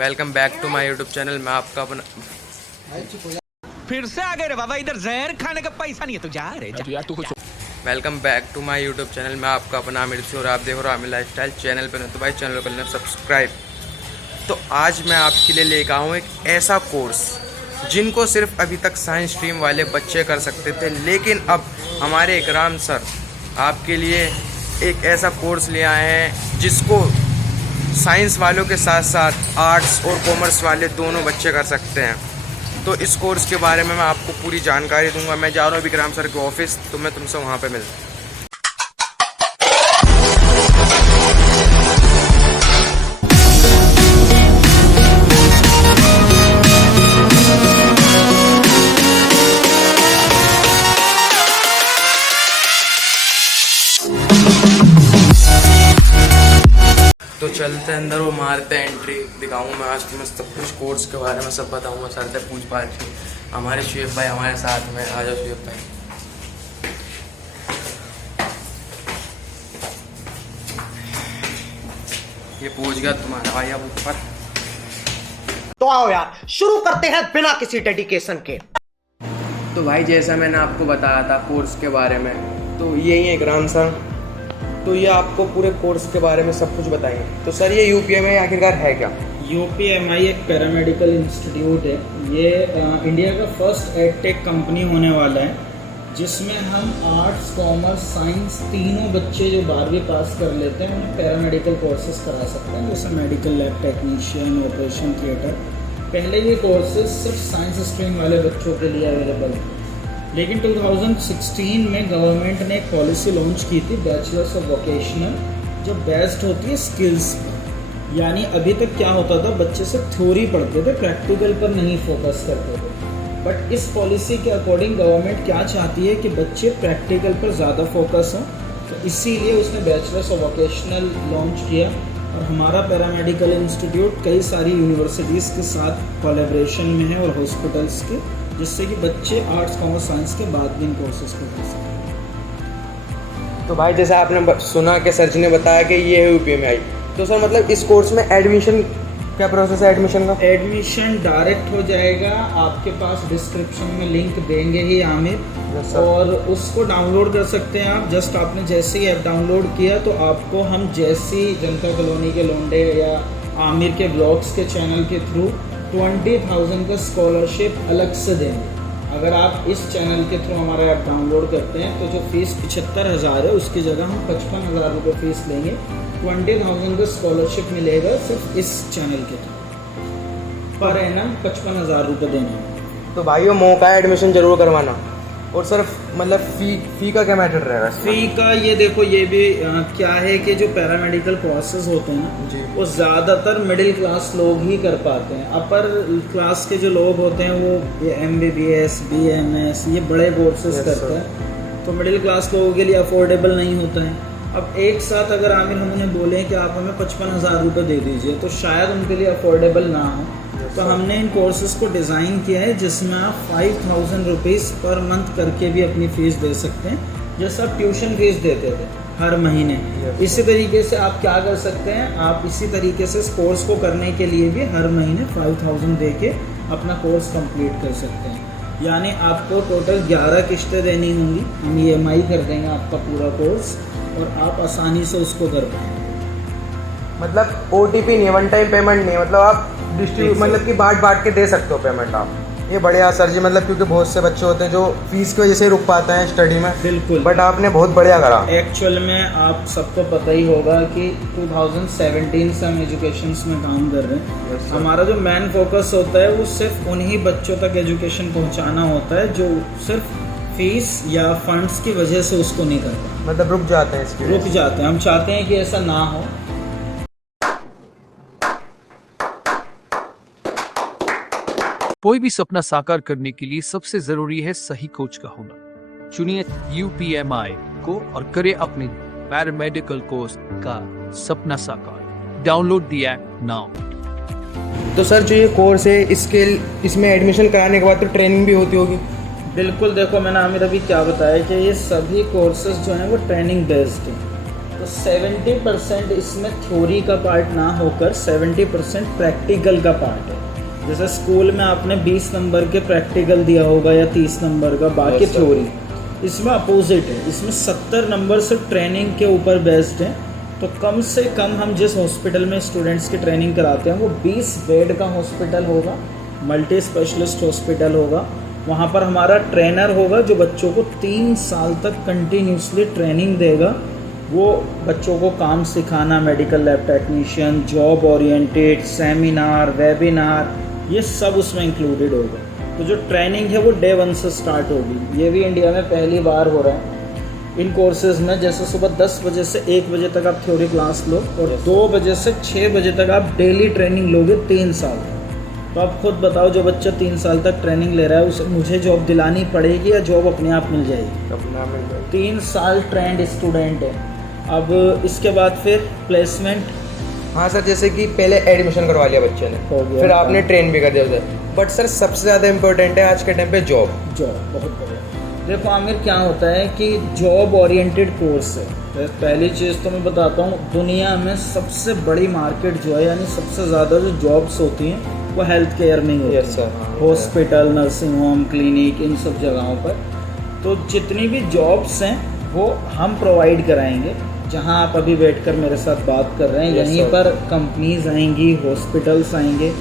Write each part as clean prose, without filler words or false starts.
Welcome back to my YouTube channel. मैं आपका अपना फिर से आ गए रे बाबा, इधर जहर खाने का पैसा नहीं है तो जा रे जा। यार तू कुछ welcome back to my YouTube channel. मैं आपका अपना आमिर और आप देखो रहे आमिर लाइफस्टाइल चैनल पर। तो भाई चैनल को लेना सब्सक्राइब। तो आज मैं आपके लिए लेकर आऊँ एक ऐसा कोर्स जिनको सिर्फ अभी तक साइंस स्ट्रीम वाले बच्चे कर सकते थे, लेकिन अब हमारे इकराम सर आपके लिए एक ऐसा कोर्स ले आए हैं जिसको साइंस वालों के साथ साथ आर्ट्स और कॉमर्स वाले दोनों बच्चे कर सकते हैं। तो इस कोर्स के बारे में मैं आपको पूरी जानकारी दूंगा। मैं जा रहा हूँ विक्रम सर के ऑफिस, तो मैं तुमसे वहाँ पे मिलता हूँ। तो चलते हैं अंदर, वो मारते हैं एंट्री। दिखाऊँ मैं आज तुम्हें सब कुछ कोर्स के बारे में सब बताऊँगा। सर से पूछ पाछ हमारे शेफ भाई हमारे साथ में। आ जाओ शेफ भाई। ये पूछ गया तुम्हारा भाई अब ऊपर। तो आओ यार शुरू करते हैं बिना किसी डेडिकेशन के। तो भाई जैसा मैंने आपको बताया था कोर्स के बारे में, तो यही है इकराम सर। तो ये आपको पूरे कोर्स के बारे में सब कुछ बताएंगे। तो सर ये यूपीएमआई आखिरकार है क्या? यूपीएमआई एक पैरामेडिकल इंस्टीट्यूट है। ये इंडिया का फर्स्ट एडटेक कंपनी होने वाला है, जिसमें हम आर्ट्स कॉमर्स साइंस तीनों बच्चे जो 12वीं पास कर लेते हैं उन्हें पैरामेडिकल कोर्सेज करा सकते हैं, जैसे medical lab technician, operation theatre. पहले ये कोर्सेज सिर्फ साइंस स्ट्रीम वाले बच्चों के लिए अवेलेबल थे, लेकिन 2016 में गवर्नमेंट ने एक पॉलिसी लॉन्च की थी, बैचलर्स ऑफ वोकेशनल, जो बेस्ड होती है स्किल्स पर। यानी अभी तक क्या होता था, बच्चे सिर्फ थ्योरी पढ़ते थे, प्रैक्टिकल पर नहीं फोकस करते थे। बट इस पॉलिसी के अकॉर्डिंग गवर्नमेंट क्या चाहती है कि बच्चे प्रैक्टिकल पर ज़्यादा फोकस हों, तो इसीलिए उसने बैचलर्स ऑफ वोकेशनल लॉन्च किया। और हमारा पैरामेडिकल इंस्टीट्यूट कई सारी यूनिवर्सिटीज़ के साथ कोलैबोरेशन में है और हॉस्पिटल्स के, जिससे कि बच्चे आर्ट्स कॉमर्स साइंस के बाद भी इन कोर्सेज को कर सकें। तो भाई जैसा आपने सुना कि सर जी ने बताया कि ये है यूपीएमआई, तो सर मतलब इस कोर्स में एडमिशन क्या प्रोसेस है एडमिशन का? एडमिशन डायरेक्ट हो जाएगा, आपके पास डिस्क्रिप्शन में लिंक देंगे ही आमिर, और उसको डाउनलोड कर सकते हैं आप। जस्ट आपने जैसे ही ऐप डाउनलोड किया तो आपको हम जैसी जनता कॉलोनी के लोंडे या आमिर के ब्लॉग्स के चैनल के थ्रू 20,000 का स्कॉलरशिप अलग से देंगे। अगर आप इस चैनल के थ्रू हमारा ऐप डाउनलोड करते हैं तो जो फीस 75,000 है उसकी जगह हम 55,000 रुपये फीस लेंगे। 20,000 का स्कॉलरशिप मिलेगा सिर्फ इस चैनल के थ्रू। पर एनम 55,000 रुपये देने। तो भाई वो मौका है एडमिशन जरूर करवाना। और सर मतलब फ़ी का क्या मैटर रहेगा? फ़ी का ये देखो, ये भी क्या है कि जो पैरामेडिकल कोर्सेज होते हैं ना, वो ज़्यादातर मिडिल क्लास लोग ही कर पाते हैं। अपर क्लास के जो लोग होते हैं वो MBBS BMS ये बड़े कोर्सेज करते हैं, तो मिडिल क्लास लोगों के लिए अफोर्डेबल नहीं होता है। अब एक साथ अगर आमिर हम उन्हें बोलें कि आप हमें 55,000 रुपये दे दीजिए, तो शायद उनके लिए अफोर्डेबल ना हो। तो हमने इन कोर्सेज़ को डिज़ाइन किया है जिसमें आप 5,000 रुपीज़ पर मंथ करके भी अपनी फ़ीस दे सकते हैं, जैसा आप ट्यूशन फीस देते थे हर महीने। इसी तरीके से आप क्या कर सकते हैं, आप इसी तरीके से इस कोर्स को करने के लिए भी हर महीने 5,000 दे के अपना कोर्स कंप्लीट कर सकते हैं। यानी आपको टोटल 11 किश्तें देनी होंगी, हम EMI कर देंगे आपका पूरा कोर्स, और आप आसानी से उसको कर पाएंगे। मतलब OTP नहीं, वन टाइम पेमेंट नहीं, मतलब आप डिस्ट्रीब्यूट मतलब कि बांट के दे सकते हो पेमेंट आप। ये बढ़िया सर जी, मतलब क्योंकि बहुत से बच्चे होते हैं जो फीस की वजह से रुक पाते हैं स्टडी में। बिल्कुल, बट आपने बहुत बढ़िया करा। एक्चुअल में आप सबको पता ही होगा कि 2017 से हम एजुकेशन में काम कर रहे हैं। हमारा जो मेन फोकस होता है वो सिर्फ उन्हीं बच्चों तक एजुकेशन पहुंचाना होता है जो सिर्फ फीस या फंड्स की वजह से उसको नहीं करते, मतलब रुक जाते हैं रुक जाते हैं। हम चाहते हैं कि ऐसा ना हो। कोई भी सपना साकार करने के लिए सबसे जरूरी है सही कोच का होना। चुनिए यूपीएमआई को और करें अपने पैरामेडिकल कोर्स का सपना साकार। Download the app now. तो सर जो ये कोर्स है इसमें एडमिशन कराने के बाद तो ट्रेनिंग भी होती होगी? बिल्कुल, देखो मैंने आमिर अभी क्या बताया कि ये सभी कोर्सेज जो हैं वो ट्रेनिंग बेस्ड हैं। तो 70% इसमें थ्योरी का पार्ट ना होकर 70% प्रैक्टिकल का पार्ट है। जैसे स्कूल में आपने 20 नंबर के प्रैक्टिकल दिया होगा या 30 नंबर का, बाकी Yes, sir. थ्योरी। इसमें अपोजिट है, इसमें 70 नंबर से ट्रेनिंग के ऊपर बेस्ड है। तो कम से कम हम जिस हॉस्पिटल में स्टूडेंट्स की ट्रेनिंग कराते हैं वो 20 बेड का हॉस्पिटल होगा, मल्टी स्पेशलिस्ट हॉस्पिटल होगा। वहाँ पर हमारा ट्रेनर होगा जो बच्चों को 3 साल तक कंटिन्यूसली ट्रेनिंग देगा। वो बच्चों को काम सिखाना, medical lab technician, job oriented, seminar, webinar, ये सब उसमें इंक्लूडेड होगा। तो जो ट्रेनिंग है वो डे 1 से स्टार्ट होगी। ये भी इंडिया में पहली बार हो रहा है। इन कोर्सेज़ में जैसे सुबह 10 बजे से 1 बजे तक आप थ्योरी क्लास लो और 2 बजे से 6 बजे तक आप डेली ट्रेनिंग लोगे 3 साल तक। तो आप खुद बताओ, जो बच्चा 3 साल तक ट्रेनिंग ले रहा है उसे मुझे जॉब दिलानी पड़ेगी या जॉब अपने आप मिल जाएगी? अपना मिल जाए। 3 साल ट्रेंड स्टूडेंट है। अब इसके बाद फिर प्लेसमेंट। हाँ सर, जैसे कि पहले एडमिशन करवा लिया बच्चे ने, हो गया, फिर आपने ट्रेन भी कर दिया उसे, बट सर सबसे ज़्यादा इम्पोर्टेंट है आज के टाइम पे जॉब। बहुत बढ़िया। देखो आमिर, क्या होता है कि जॉब ओरिएंटेड कोर्स है। तो पहली चीज़ तो मैं बताता हूँ, दुनिया में सबसे बड़ी मार्केट जो है, यानी सबसे ज़्यादा जो जॉब्स होती हैं वो हेल्थ केयर में ही होती Yes, sir. हैं। हॉस्पिटल, नर्सिंग होम, क्लिनिक, इन सब जगहों पर। तो जितनी भी जॉब्स हैं वो हम प्रोवाइड कराएंगे। जहाँ आप अभी बैठकर मेरे साथ बात कर रहे हैं, Yes, यहीं sir. पर कंपनीज आएंगी, हॉस्पिटल्स आएंगे।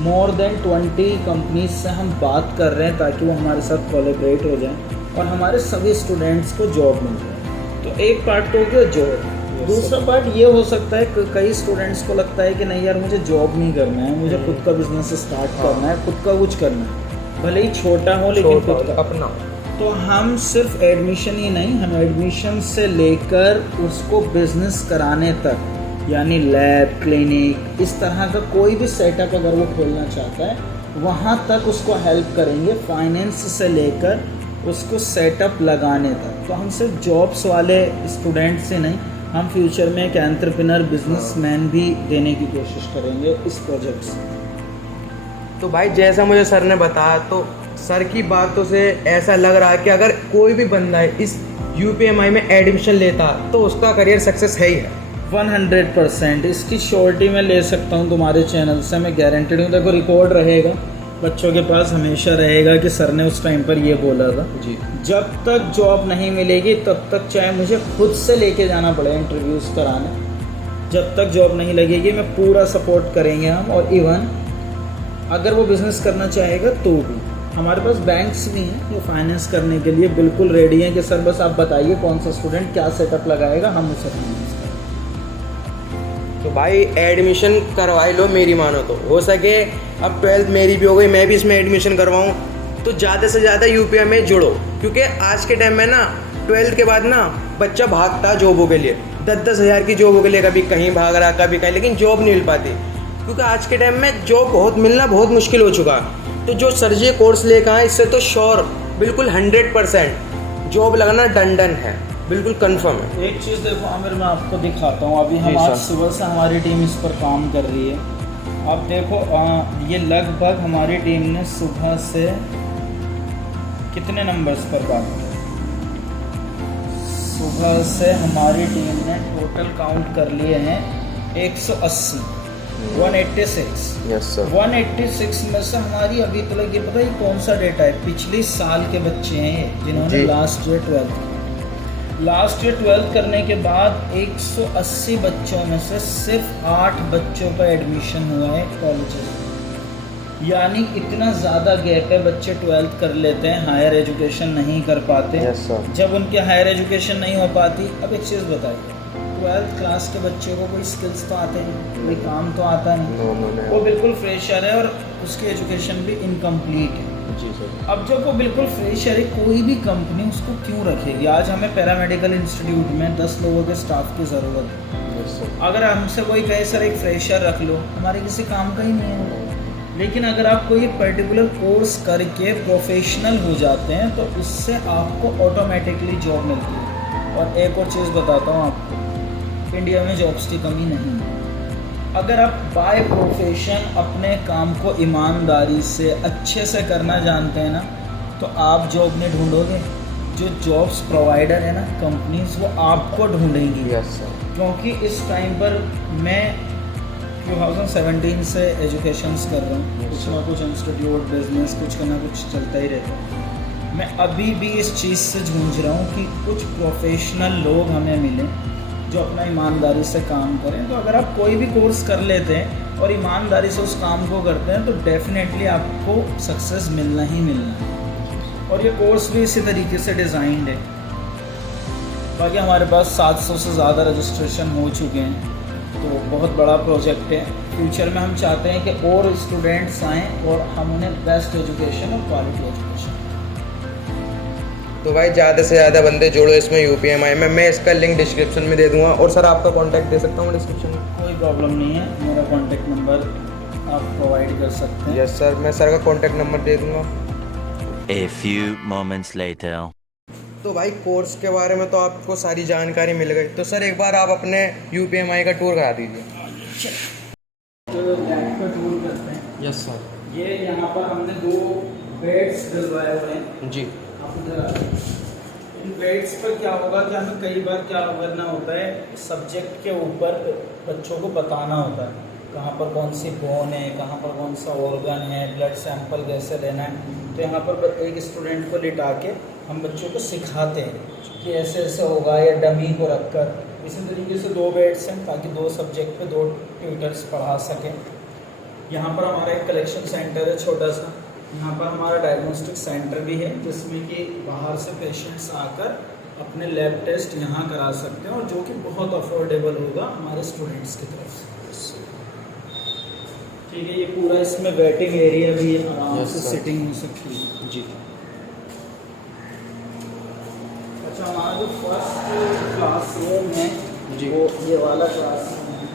मोर देन 20 कंपनीज से हम बात कर रहे हैं ताकि वो हमारे साथ कोलैबोरेट हो जाएं और हमारे सभी स्टूडेंट्स को जॉब मिल जाए। तो एक पार्ट तो हो गया जॉब। दूसरा पार्ट ये हो सकता है कि कई स्टूडेंट्स को लगता है कि नहीं यार, मुझे जॉब नहीं करना है, मुझे खुद का बिजनेस स्टार्ट करना है, खुद का कुछ करना है, भले ही छोटा हो लेकिन खुद का अपना। तो हम सिर्फ एडमिशन ही नहीं, हम एडमिशन से लेकर उसको बिजनेस कराने तक, यानी लैब, क्लिनिक, इस तरह का कोई भी सेटअप अगर वो खोलना चाहता है वहाँ तक उसको हेल्प करेंगे, फाइनेंस से लेकर उसको सेटअप लगाने तक। तो हम सिर्फ जॉब्स वाले स्टूडेंट से नहीं, हम फ्यूचर में एक एंटरप्रेन्योर बिजनेसमैन भी देने की कोशिश करेंगे इस प्रोजेक्ट से। तो भाई जैसा मुझे सर ने बताया, तो सर की बातों से ऐसा लग रहा है कि अगर कोई भी बंदा इस UPMI में एडमिशन लेता तो उसका करियर सक्सेस है ही है। 100% इसकी श्योरिटी मैं ले सकता हूँ तुम्हारे चैनल से, मैं गारंटेड हूँ। देखो रिकॉर्ड रहेगा, बच्चों के पास हमेशा रहेगा कि सर ने उस टाइम पर ये बोला था। जी। जब तक जॉब नहीं मिलेगी तब तक चाहे मुझे खुद से लेके जाना पड़े इंटरव्यूज़ कराने, जब तक जॉब नहीं लगेगी मैं पूरा सपोर्ट करेंगे हम। और इवन अगर वो बिज़नेस करना चाहेगा तो भी हमारे पास बैंक्स भी हैं जो फाइनेंस करने के लिए बिल्कुल रेडी हैं कि सर बस आप बताइए कौन सा स्टूडेंट क्या सेटअप लगाएगा, हम उसे फाइनेंस करेंगे। तो भाई एडमिशन करवाई लो, मेरी मानो तो। हो सके अब 12th मेरी भी हो गई, मैं भी इसमें एडमिशन करवाऊँ, तो ज़्यादा से ज़्यादा UPMI में जुड़ो, क्योंकि आज के टाइम में ना 12th के बाद ना बच्चा भागता जॉबों के लिए, 10-10 हज़ार की जॉबों के लिए, कभी कहीं भाग रहा कभी कहीं, लेकिन जॉब नहीं मिल पाती, क्योंकि आज के टाइम में जॉब मिलना बहुत मुश्किल हो चुका है। तो जो सर जी कोर्स लेकर आए, इससे तो श्योर बिल्कुल 100% जॉब लगना डन है, बिल्कुल कंफर्म है। एक चीज़ देखो आमिर, मैं आपको दिखाता हूँ। अभी हम जी आज सर। सुबह से हमारी टीम इस पर काम कर रही है। आप देखो ये लगभग हमारी टीम ने सुबह से कितने नंबर्स पर बात की? सुबह से हमारी टीम ने टोटल काउंट कर लिए हैं 180, 186। Yes sir. 186 में से हमारी अभी तक ये पता है कौन सा डेटा है? पिछले साल के बच्चे हैं जिन्होंने जी। लास्ट ईयर 12th करने के बाद 180 बच्चों में से सिर्फ 8 बच्चों का एडमिशन हुआ है कॉलेजेस। यानी इतना ज़्यादा गैप है, बच्चे 12th कर लेते हैं, हायर एजुकेशन नहीं कर पाते। Yes sir. जब उनकी हायर एजुकेशन नहीं हो पाती, अब एक चीज़ बताइए, 12th क्लास के बच्चे को कोई स्किल्स तो आते नहीं, कोई काम तो आता नहीं, वो बिल्कुल फ्रेशर है और उसकी एजुकेशन भी इनकम्प्लीट है। जी सर। अब जब वो बिल्कुल फ्रेशर है, कोई भी कंपनी उसको क्यों रखेगी? आज हमें पैरामेडिकल इंस्टीट्यूट में 10 लोगों के स्टाफ की ज़रूरत है। Yes sir. अगर हमसे कोई कहे सर एक फ्रेशर रख लो, हमारे किसी काम का ही नहीं है। लेकिन अगर आप कोई पर्टिकुलर कोर्स करके प्रोफेशनल हो जाते हैं तो उससे आपको ऑटोमेटिकली जॉब मिलती है। और एक और चीज़ बताता हूँ आपको, इंडिया में जॉब्स की कमी नहीं है। अगर आप बाय प्रोफेशन अपने काम को ईमानदारी से अच्छे से करना जानते हैं ना, तो आप जॉब नहीं ढूंढोगे, जो जॉब्स प्रोवाइडर है ना कंपनीज, वो आपको ढूंढेंगी। Yes sir. क्योंकि इस टाइम पर मैं 2017 से एजुकेशंस कर रहा हूँ, कुछ ना कुछ इंस्टीट्यूट बिजनेस कुछ ना कुछ चलता ही रहता है। मैं अभी भी इस चीज़ से जूझ रहा हूँ कि कुछ प्रोफेशनल लोग हमें मिलें जो अपना ईमानदारी से काम करें। तो अगर आप कोई भी कोर्स कर लेते हैं और ईमानदारी से उस काम को करते हैं तो डेफिनेटली आपको सक्सेस मिलना ही मिलना है। और ये कोर्स भी इसी तरीके से डिज़ाइंड है। बाकी हमारे पास 700 से ज़्यादा रजिस्ट्रेशन हो चुके हैं, तो बहुत बड़ा प्रोजेक्ट है। फ्यूचर में हम चाहते हैं कि और स्टूडेंट्स आएँ और हम उन्हें बेस्ट एजुकेशन और क्वालिटी एजुकेशन। तो भाई ज़्यादा से ज़्यादा बंदे जोड़ो इसमें UPMI में। मैं इसका लिंक डिस्क्रिप्शन में दे दूंगा। और सर आपका कॉन्टैक्ट दे सकता हूँ डिस्क्रिप्शन में? कोई प्रॉब्लम नहीं है, मेरा कॉन्टैक्ट नंबर आप प्रोवाइड कर सकते हैं। यस सर, मैं सर का कॉन्टैक्ट नंबर दे दूंगा। A few moments later. तो भाई कोर्स के बारे में तो आपको सारी जानकारी मिल गई। तो सर एक बार आप अपने UPMI का टूर करा दीजिए। तो लैब का टूर करते हैं। Yes sir. ये यहाँ पर हमने 2 बेड्स डलवाए हुए हैं। जी। आप इधर आ जाइए। इन बेड्स पर क्या होगा कि हमें कई बार क्या करना होता है, सब्जेक्ट के ऊपर बच्चों को बताना होता है कहाँ पर कौन सी बोन है, कहाँ पर कौन सा ऑर्गन है, ब्लड सैंपल कैसे लेना है। तो यहाँ पर एक स्टूडेंट को लिटा के हम बच्चों को सिखाते हैं कि ऐसे ऐसे होगा, या डमी को रखकर। इसी तरीके से 2 बेड्स हैं ताकि 2 सब्जेक्ट पे 2 ट्यूटर्स पढ़ा सकें। यहाँ पर हमारा एक कलेक्शन सेंटर है छोटा सा। यहाँ पर हमारा डायग्नोस्टिक सेंटर भी है जिसमें कि बाहर से पेशेंट्स आकर अपने लैब टेस्ट यहाँ करा सकते हैं, और जो कि बहुत अफोर्डेबल होगा हमारे स्टूडेंट्स की तरफ से। ठीक है, ये पूरा इसमें वेटिंग एरिया भी है, आराम से सिटिंग हो सकती है। जी। अच्छा, हमारा जो फर्स्ट क्लासरूम है जी, वो ये वाला क्लासरूम है।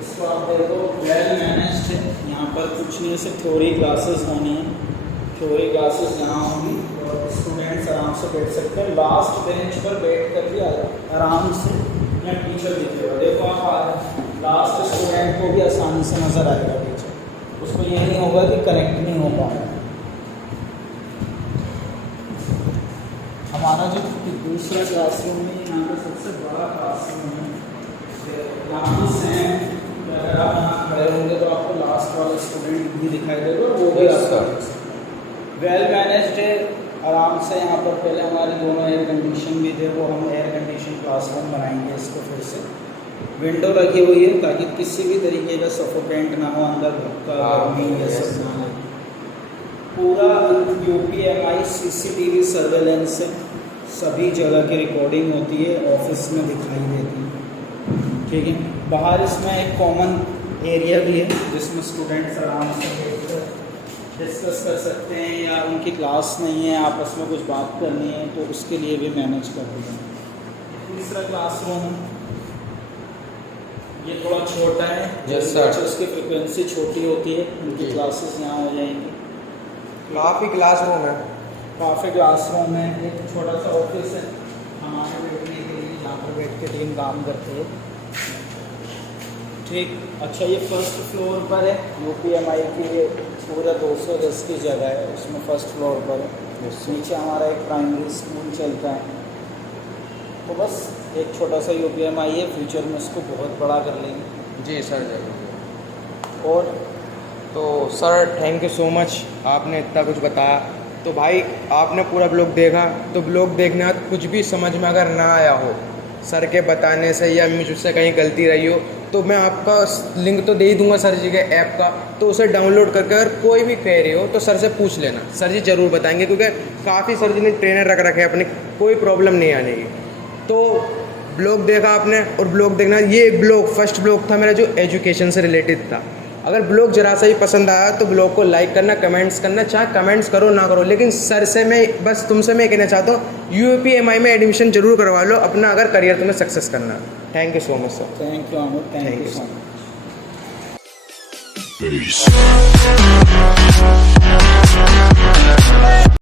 इसको आप देखो वेल मैनेज्ड है। यहाँ पर कुछ नहीं, सिर्फ थ्योरी क्लासेस होनी है। थ्योरी क्लासेस यहाँ होंगी और स्टूडेंट्स आराम से बैठ सकते हैं। लास्ट बेंच पर बैठ कर भी आराम से यहाँ टीचर दिखेगा। देखो आप लास्ट स्टूडेंट को भी आसानी से नज़र आएगा टीचर, उसको ये नहीं होगा कि कनेक्ट नहीं हो पाएगा। हमारा जो दूसरा क्लासरूम है, यहाँ पर सबसे बड़ा क्लासरूम है। यहाँ पर सेम, अगर आप यहाँ खड़े होंगे तो आपको लास्ट वाला स्टूडेंट भी दिखाई देगा, वो भी आपका वेल मैनेज्ड है। आराम से यहाँ पर पहले हमारे दोनों एयर कंडीशन भी थे, वो हम एयर कंडीशन क्लासरूम बनाएंगे इसको फिर से। विंडो लगी हुई है ताकि किसी भी तरीके का सफोकेंट ना हो, अंदर धक्का गर्मी ये सब ना हो। पूरा UPMI CCTV सर्वेलेंस से सभी जगह की रिकॉर्डिंग होती है, ऑफिस में दिखाई देती है। ठीक है, बाहर इसमें एक कॉमन एरिया भी है जिसमें स्टूडेंट्स आराम से बैठकर डिस्कस कर सकते हैं, या उनकी क्लास नहीं है आपस में कुछ बात करनी है तो उसके लिए भी मैनेज कर देंगे। तीसरा क्लासरूम ये थोड़ा छोटा है। Yes, sir. उसकी फ्रिक्वेंसी छोटी होती है, उनकी क्लासेस यहाँ हो जाएंगी। काफ़ी क्लासरूम है। काफ़ी क्लासरूम है। एक छोटा सा ऑफिस है हमारे बैठने के लिए, यहाँ पर बैठ के टीम काम करती है। ठीक, अच्छा, ये फर्स्ट फ्लोर पर है। UPMI की ये पूरा 200 गज की जगह है, उसमें फर्स्ट फ्लोर पर है। नीचे हमारा एक प्राइमरी स्कूल चलता है। तो बस एक छोटा सा UPMI है, फ्यूचर में इसको बहुत बड़ा कर लेंगे। जी सर, जरूर। और तो sir thank you so much, आपने इतना कुछ बताया। तो भाई आपने पूरा ब्लॉग देखा, तो ब्लॉग देखने बाद कुछ भी समझ में अगर ना आया हो सर के बताने से, या मुझसे कहीं गलती रही हो, तो मैं आपका लिंक तो दे ही दूंगा सर जी के ऐप का। तो उसे डाउनलोड करके अगर कोई भी क्वेरी हो तो सर से पूछ लेना, सर जी ज़रूर बताएंगे, क्योंकि काफ़ी सर जी ने ट्रेनर रख रखे हैं अपने, कोई प्रॉब्लम नहीं आने की। तो ब्लॉग देखा आपने, और ब्लॉग देखना, ये ब्लॉग फर्स्ट ब्लॉग था मेरा जो एजुकेशन से रिलेटेड था। अगर ब्लॉग जरा सा ही पसंद आया तो ब्लॉग को लाइक करना, कमेंट्स करना, चाहे कमेंट्स करो ना करो, लेकिन सर से मैं बस तुमसे मैं कहना चाहता हूँ UPMI में एडमिशन जरूर करवा लो अपना, अगर करियर तुम्हें सक्सेस करना। Thank you so much sir. Thank you Amit, thank you so much.